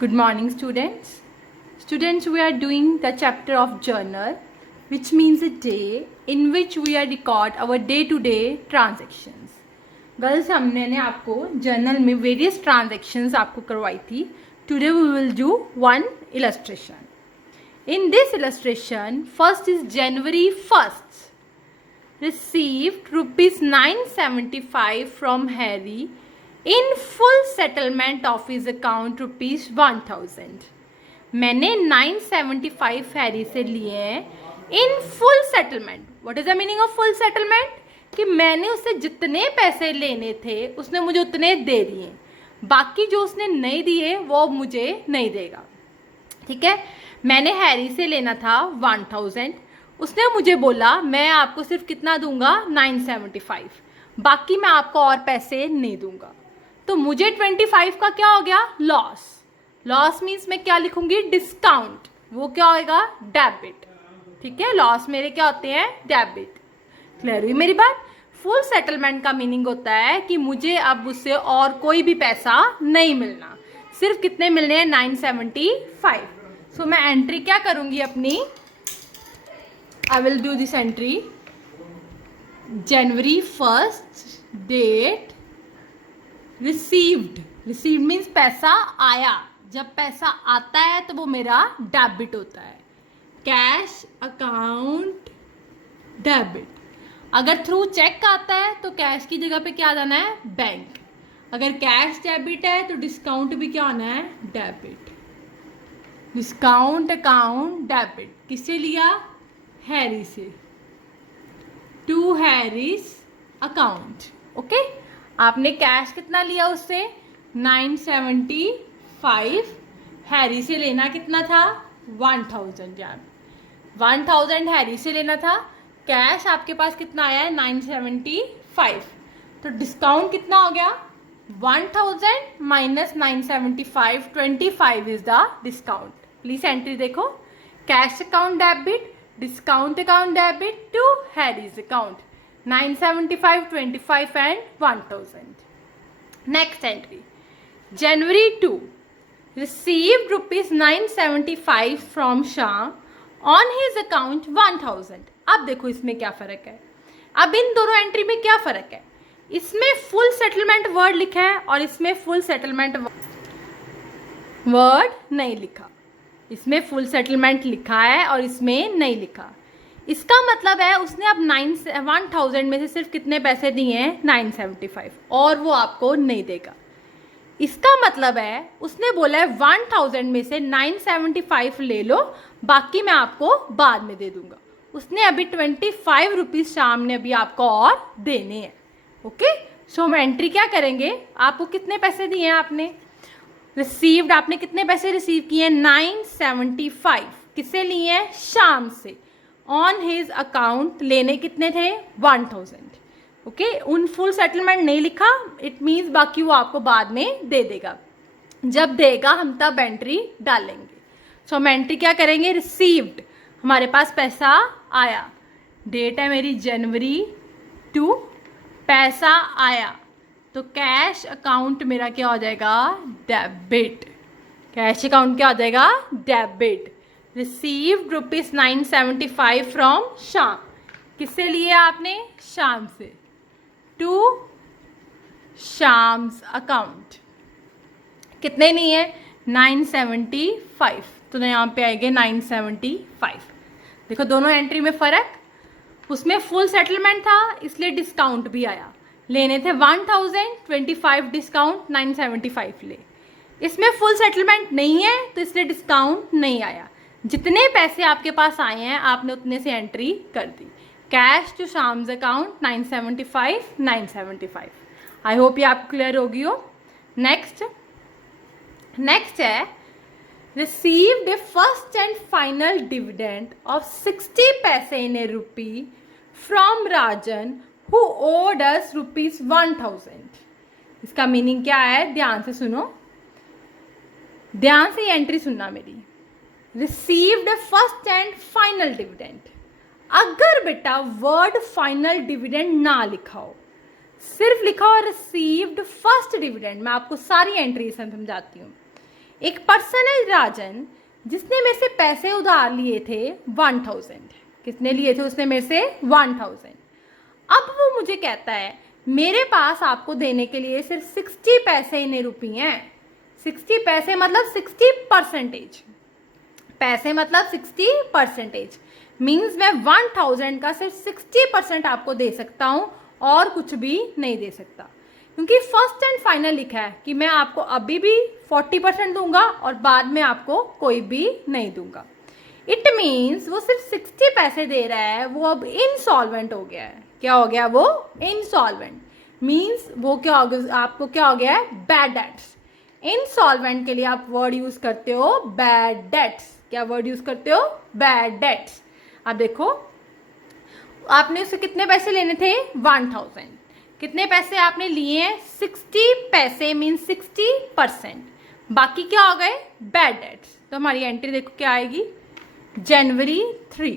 Good morning, students. Students, we are doing the chapter of journal, which means a day in which we are record our day-to-day transactions. Girls, हमने आपको journal में various transactions आपको करवाई थी. Today we will do one illustration. In this illustration, first is January 1st. Received rupees 975 from Harry in full settlement of his account rupees 1000. मैंने 975 Harry से लिए हैं इन full settlement. What is the meaning of full settlement? कि मैंने उससे जितने पैसे लेने थे उसने मुझे उतने दे दिए, बाकी जो उसने नहीं दिए वो मुझे नहीं देगा. ठीक है, मैंने हैरी से लेना था 1000. उसने मुझे बोला मैं आपको सिर्फ कितना दूंगा, 975, बाकी मैं आपको और पैसे नहीं दूंगा. तो मुझे 25 का क्या हो गया, लॉस. लॉस मीन्स मैं क्या लिखूंगी, डिस्काउंट. वो क्या होगा, डेबिट. ठीक है, लॉस मेरे क्या होते हैं, डेबिट. क्लियर हुई मेरी बात? फुल सेटलमेंट का मीनिंग होता है कि मुझे अब उससे और कोई भी पैसा नहीं मिलना, सिर्फ कितने मिलने हैं, 975. सो मैं एंट्री क्या करूंगी अपनी, I will do this entry. January 1st date received. Received means पैसा आया. जब पैसा आता है तो वो मेरा डेबिट होता है. Cash account debit. अगर थ्रू चेक आता है तो कैश की जगह पे क्या जाना है, बैंक. अगर कैश डेबिट है तो डिस्काउंट भी क्या होना है, डेबिट. Discount account debit. किससे लिया, हैरी से. To Harry's account. ओके, आपने कैश कितना लिया उससे, 975. हैरी से लेना कितना था, 1000. यार 1000 हैरी से लेना था. कैश आपके पास कितना आया है, 975. तो डिस्काउंट कितना हो गया, 1000 minus 975. 25 is the discount. Please entry देखो. Cash account debit, discount account debit to Harry's account. 975, 25 and 1000. Next entry. January 2. Received rupees 975 from Sham on his account 1000. अब देखो इसमें क्या फ़र्क है. अब इन दोनों एंट्री में क्या फ़र्क है, इसमें फुल सेटलमेंट वर्ड लिखा है और इसमें फुल सेटलमेंट वर्ड नहीं लिखा. इसमें फुल सेटलमेंट लिखा है और इसमें नहीं लिखा. इसका मतलब है उसने अब 1000 में से सिर्फ कितने पैसे दिए हैं, 975, और वो आपको नहीं देगा. इसका मतलब है उसने बोला है 1000 में से 975 ले लो, बाकी मैं आपको बाद में दे दूंगा. उसने अभी 25 रुपीज़ शाम ने अभी आपको और देने हैं. ओके, सो हम एंट्री क्या करेंगे, आपको कितने पैसे दिए हैं आपने, रिसीव्ड आपने कितने पैसे रिसीव किए हैं, 975. किससे लिए हैं, शाम से. ऑन हिज अकाउंट लेने कितने थे, 1000. ओके, उन फुल सेटलमेंट नहीं लिखा, इट मीन्स बाकी वो आपको बाद में दे देगा. जब देगा हम तब एंट्री डालेंगे. सो हम एंट्री क्या करेंगे, रिसीव्ड. हमारे पास पैसा आया. डेट है मेरी January 2. पैसा आया तो कैश अकाउंट मेरा क्या हो जाएगा, डेबिट. कैश अकाउंट क्या हो जाएगा, डेबिट. रिसीव्ड रुपीज 975 फ्रॉम शाम. किससे लिए आपने, शाम से. To Sham's account. कितने नहीं है, 975. तो यहाँ पे आएंगे 975. देखो दोनों एंट्री में फर्क. उसमें फुल सेटलमेंट था इसलिए डिस्काउंट भी आया. लेने थे 1000, 25 डिस्काउंट, 975 ले. इसमें फुल सेटलमेंट नहीं है तो इसलिए डिस्काउंट नहीं आया. जितने पैसे आपके पास आए हैं आपने उतने से एंट्री कर दी. Cash to Sham's account 975, 975. I hope ये आपको क्लियर होगी हो. नेक्स्ट है received a first and final dividend of 60 paise in a rupee from Rajan who owed us rupees 1000. इसका मीनिंग क्या है, ध्यान से सुनो, ध्यान से ये एंट्री सुनना मेरी. Received first and final dividend. अगर बेटा वर्ड फाइनल डिविडेंड ना लिखा हो, सिर्फ लिखा हो रिसीव्ड फर्स्ट डिविडेंड, मैं आपको सारी एंट्री समझाती हूँ. एक पर्सन है राजन जिसने मेरे से पैसे उधार लिए थे 1000। कितने लिए थे उसने मेरे से? 1000। अब वो मुझे कहता है मेरे पास आपको देने के लिए सिर्फ 60 पैसे इन्हें रुपये हैं। 60 पैसे मतलब 60%। पैसे मतलब 60%। मीन्स मैं 1000 का सिर्फ 60% आपको दे सकता हूं और कुछ भी नहीं दे सकता, क्योंकि फर्स्ट एंड फाइनल लिखा है कि मैं आपको अभी भी 40% दूंगा और बाद में आपको कोई भी नहीं दूंगा। इट मीन्स वो सिर्फ 60 पैसे दे रहा है, वो अब इनसॉल्वेंट हो गया है। क्या हो गया? वो इनसॉल्वेंट। मीन्स वो क्या हो गया? आपको क्या हो गया है? Bad debts. इनसॉल्वेंट के लिए आप वर्ड यूज करते हो बैड डेट्स। क्या वर्ड यूज करते हो? Bad debts. अब देखो, आपने उससे कितने पैसे लेने थे? 1000। कितने पैसे आपने लिए हैं? 60 पैसे मीन्स 60%। बाकी क्या हो गए? Bad debts. तो हमारी एंट्री देखो क्या आएगी? जनवरी 3,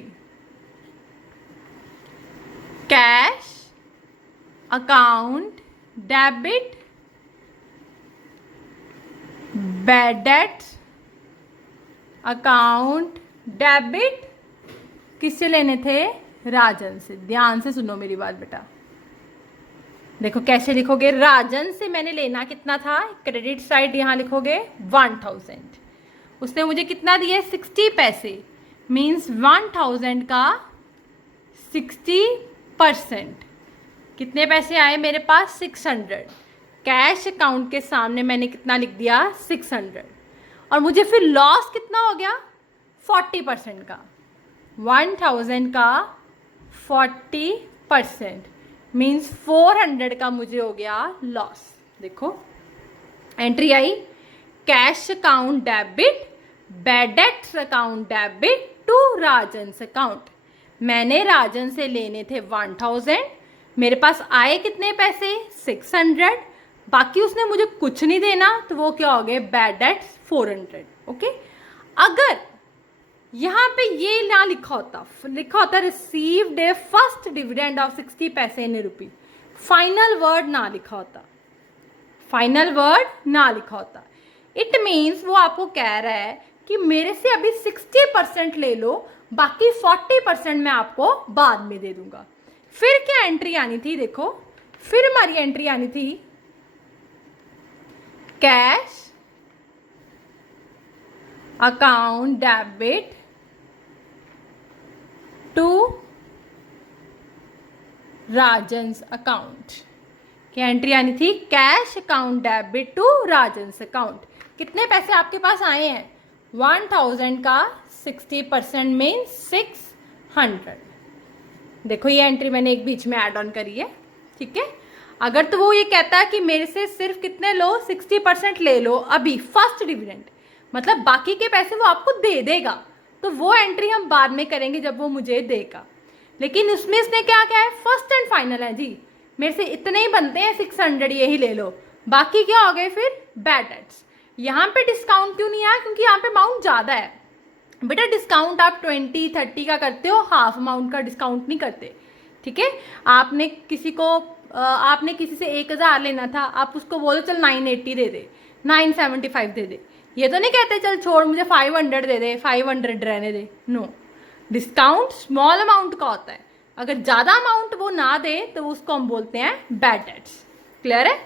cash account debit bad debts account debit. किससे लेने थे? राजन से। ध्यान से सुनो मेरी बात बेटा। देखो कैसे लिखोगे? राजन से मैंने लेना कितना था? क्रेडिट साइड यहां लिखोगे 1000। उसने मुझे कितना दिया? 60 पैसे। मीन्स 1000 का 60%। कितने पैसे आए मेरे पास? 600। कैश अकाउंट के सामने मैंने कितना लिख दिया? 600। और मुझे फिर लॉस कितना हो गया? 40% का। 1000 का 40% मीन्स 400 का मुझे हो गया लॉस। देखो एंट्री आई, cash account debit bad debts account debit to Rajan's account. मैंने राजन से लेने थे 1000, मेरे पास आए कितने पैसे? 600। बाकी उसने मुझे कुछ नहीं देना, तो वो क्या हो गए? Bad debts 400। ओके, अगर यहां पे ये ना लिखा होता received a first dividend of 60 paise in rupee, final word ना लिखा होता, इट मीन्स वो आपको कह रहा है कि मेरे से अभी 60% ले लो, बाकी 40% मैं आपको बाद में दे दूंगा। फिर क्या एंट्री आनी थी? देखो फिर हमारी एंट्री आनी थी cash account debit to Rajan's account. क्या एंट्री आनी थी? Cash account debit to Rajan's account. कितने पैसे आपके पास आए हैं? 1000 का 60% मीन 600। देखो ये एंट्री मैंने एक बीच में ऐड ऑन करी है, ठीक है। अगर तो वो ये कहता है कि मेरे से सिर्फ कितने लो? 60% ले लो अभी फर्स्ट डिविडेंड, मतलब बाकी के पैसे वो आपको दे देगा, तो वो एंट्री हम बाद में करेंगे जब वो मुझे देगा। लेकिन उसमें इसने क्या है? फर्स्ट एंड फाइनल है जी, मेरे से इतने ही बनते हैं 600, यही ले लो, बाकी क्या हो गए फिर? Bad debts. यहाँ पे डिस्काउंट क्यों नहीं आया? क्योंकि यहाँ पे अमाउंट ज़्यादा है बेटा। डिस्काउंट आप 20-30 का करते हो, हाफ अमाउंट का डिस्काउंट नहीं करते, ठीक है। आपने किसी से 1000 लेना था, आप उसको बोलो चल 980 दे दे, 975 दे दे, ये तो नहीं कहते चल छोड़ मुझे 500 दे दे, 500 रहने दे। नो, डिस्काउंट स्मॉल अमाउंट का होता है, अगर ज़्यादा अमाउंट वो ना दे तो उसको हम बोलते हैं बैड डेट्स। क्लियर है?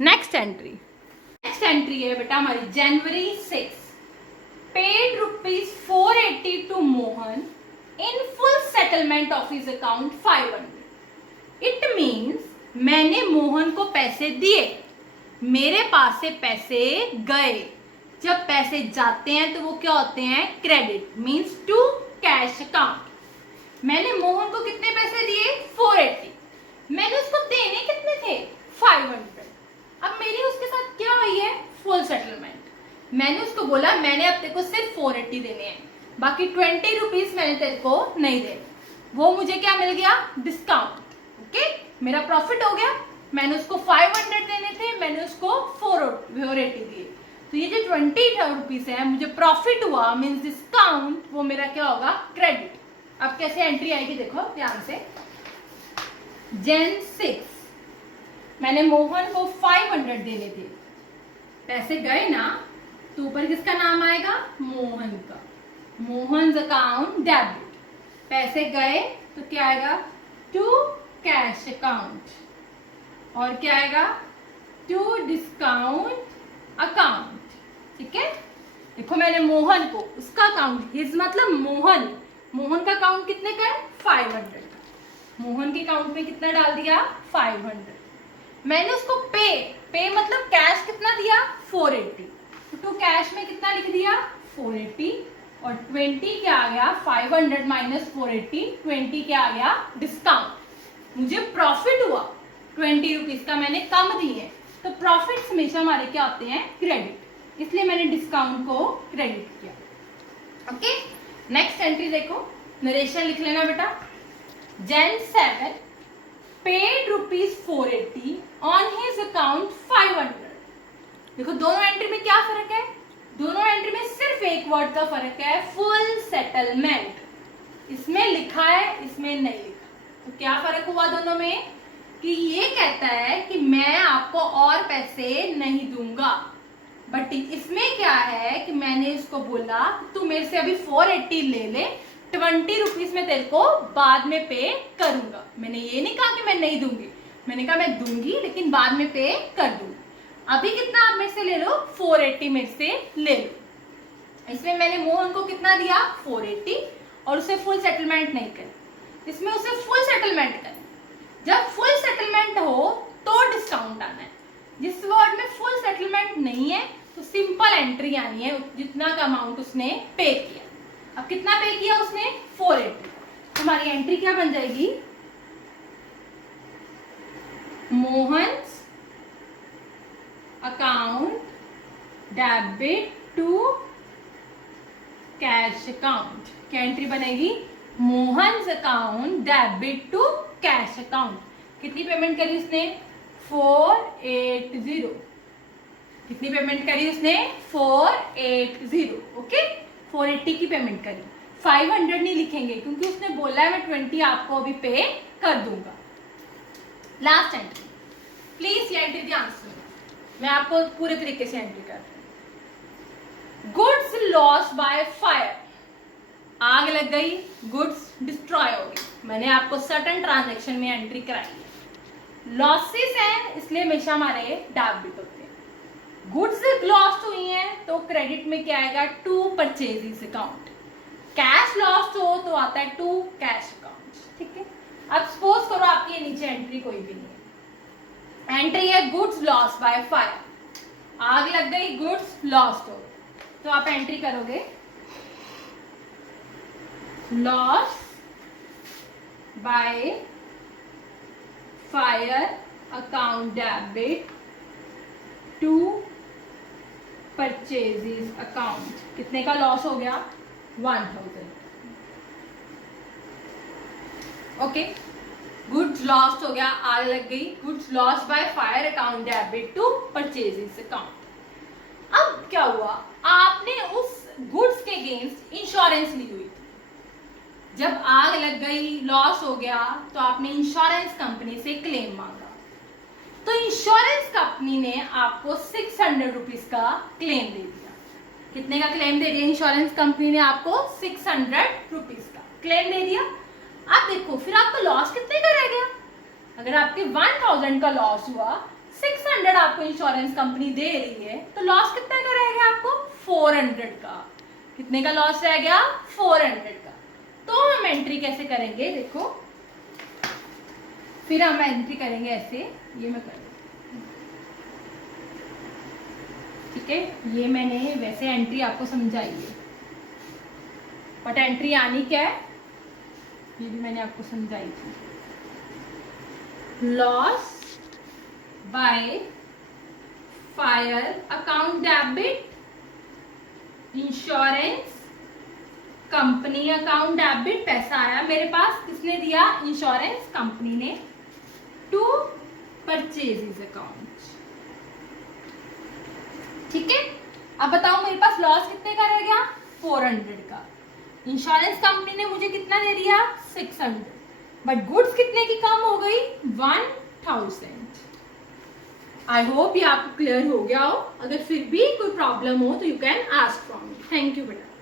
नेक्स्ट एंट्री है बेटा हमारी जनवरी 6, paid ₹480 to Mohan in full settlement of his account 500। It means मैंने मोहन को पैसे दिए, मेरे पास से पैसे गए। जब पैसे जाते हैं तो वो क्या होते हैं? Credit, means to cash account. मैंने मोहन को कितने पैसे दिए? 480। मैंने उसको देने कितने थे? 500। अब मेरी उसके साथ क्या हुई है? Full settlement. मैंने उसको बोला मैंने अब तेरे को सिर्फ 480 देने हैं, बाकी 20 रुपीज मैंने तेरे को नहीं देने। वो मुझे क्या मिल गया? डिस्काउंट। ओके, मेरा प्रॉफिट हो गया। मैंने उसको 500 देने थे, मैंने उसको 480 दिए, तो ये जो 20 रुपीज है मुझे प्रॉफिट हुआ, मीन्स डिस्काउंट, वो मेरा क्या होगा? क्रेडिट। अब कैसे एंट्री आएगी देखो ध्यान से। Jan 6, मैंने मोहन को 500 देने थे, पैसे गए ना, तो ऊपर किसका नाम आएगा? मोहन का। मोहन्स अकाउंट डेबिट, पैसे गए तो क्या आएगा? टू कैश अकाउंट, और क्या आएगा? To discount account. ठीक है, देखो मैंने मोहन को उसका अकाउंट, हिज मतलब मोहन, मोहन का अकाउंट कितने का है? 500 का। मोहन के अकाउंट में कितना डाल दिया? 500। मैंने उसको पे मतलब कैश कितना दिया? 480। तो कैश में कितना लिख दिया? 480, और 20 क्या आ गया? 500 माइनस 480, 20 क्या आ गया? डिस्काउंट। मुझे प्रॉफिट हुआ 20 रुपीज का, मैंने कम दिए, तो प्रॉफिट हमेशा हमारे क्या होते हैं? क्रेडिट, इसलिए मैंने डिस्काउंट को क्रेडिट किया। ओके, नेक्स्ट एंट्री देखो, नरेशन लिख लेना बेटा। Jan 7 paid ₹480 on his account 500। देखो दोनों एंट्री में क्या फर्क है? दोनों एंट्री में सिर्फ एक वर्ड का फर्क है, फुल सेटलमेंट। इसमें लिखा है, इसमें नहीं लिखा। तो क्या फर्क हुआ दोनों में? कि ये कहता है कि मैं आपको और पैसे नहीं दूंगा, बट इसमें क्या है कि मैंने इसको बोला तू मेरे से अभी 480 ले 20 रुपीज में तेरे को बाद में पे करूंगा। मैंने ये नहीं कहा कि मैं नहीं दूंगी, मैंने कहा मैं दूंगी लेकिन बाद में पे कर दूंगी। अभी कितना आप मेरे से ले लो? 480 मेरे से ले लो। इसमें मैंने मोहन को कितना दिया? 480, और उसे फुल सेटलमेंट नहीं करी, इसमें उसे फुल सेटलमेंट करी। जब फुल सेटलमेंट हो तो डिस्काउंट आना है। जिस वर्ड में फुल सेटलमेंट नहीं है तो सिंपल एंट्री आनी है, जितना का अमाउंट उसने पे किया। अब कितना पे किया उसने? 480। हमारी एंट्री क्या बन जाएगी? Mohan's account debit to cash account. क्या एंट्री बनेगी? Mohan's account debit to cash account. कितनी पेमेंट करी उसने? 480। कितनी पेमेंट करी उसने? 480। ओके, 480 की पेमेंट करी। 500 नहीं लिखेंगे क्योंकि उसने बोला है मैं 20 आपको अभी पे कर दूंगा। लास्ट एंट्री, प्लीज ये एंट्री ध्यान से सुनो, मैं आपको पूरे तरीके से एंट्री करती हूँ। गुड्स लॉस बाय फायर, आग लग गई, गुड्स डिस्ट्रॉय हो गई। मैंने आपको सर्टेन ट्रांजैक्शन में एंट्री कराई है। लॉसेस हैं इसलिए हमेशा हमारे डेबिट होते हैं। गुड्स लॉस्ट हुई हैं तो क्रेडिट में क्या आएगा? To purchases account. Cash lost हो तो आता है टू कैश अकाउंट। ठीक है, अब सपोज करो आपकी ये नीचे एंट्री कोई भी नहीं है, एंट्री है गुड्स लॉस बाय फायर, आग लग गई, गुड्स लॉस्ट हो, तो आप एंट्री करोगे loss by fire account debit to purchases account. कितने का लॉस हो गया? 1000। ओके, गुड्स लॉस्ट हो गया, आग लग गई, goods loss by fire account debit to purchases account. अब क्या हुआ? आपने उस गुड्स के अगेंस्ट इंश्योरेंस ली हुई थी। जब आग लग गई, लॉस हो गया, तो आपने इंश्योरेंस कंपनी से क्लेम मांगा, तो इंश्योरेंस कंपनी ने आपको 600 रुपीज का क्लेम दे दिया। कितने का क्लेम दे दिया? इंश्योरेंस कंपनी ने आपको 600 रुपीज का क्लेम दे दिया। अब देखो फिर आपका लॉस कितने का रह गया? अगर आपके 1000 का लॉस हुआ, 600 आपको इंश्योरेंस कंपनी दे रही है, तो लॉस कितने का रह गया आपको? 400 का। कितने का लॉस रह गया? 400 का। तो हम एंट्री कैसे करेंगे? देखो फिर हम एंट्री करेंगे ऐसे, ये मैं कर, ठीक है, ये मैंने वैसे एंट्री आपको समझाई है, बट एंट्री आनी क्या है ये भी मैंने आपको समझाई थी। Loss by fire account debit, insurance company account debit, पैसा आया मेरे पास, किसने दिया? इंश्योरेंस कंपनी ने, टू परचेजेस अकाउंट। ठीक है, अब बताओ मेरे पास लॉस कितने का रह गया? 400 का। इंश्योरेंस कंपनी ने मुझे कितना दे दिया? 600, बट गुड्स कितने की कम हो गई? 1000। आई होप ये आपको क्लियर हो गया हो. अगर फिर भी कोई प्रॉब्लम हो तो you can ask from me. Thank you बेटा.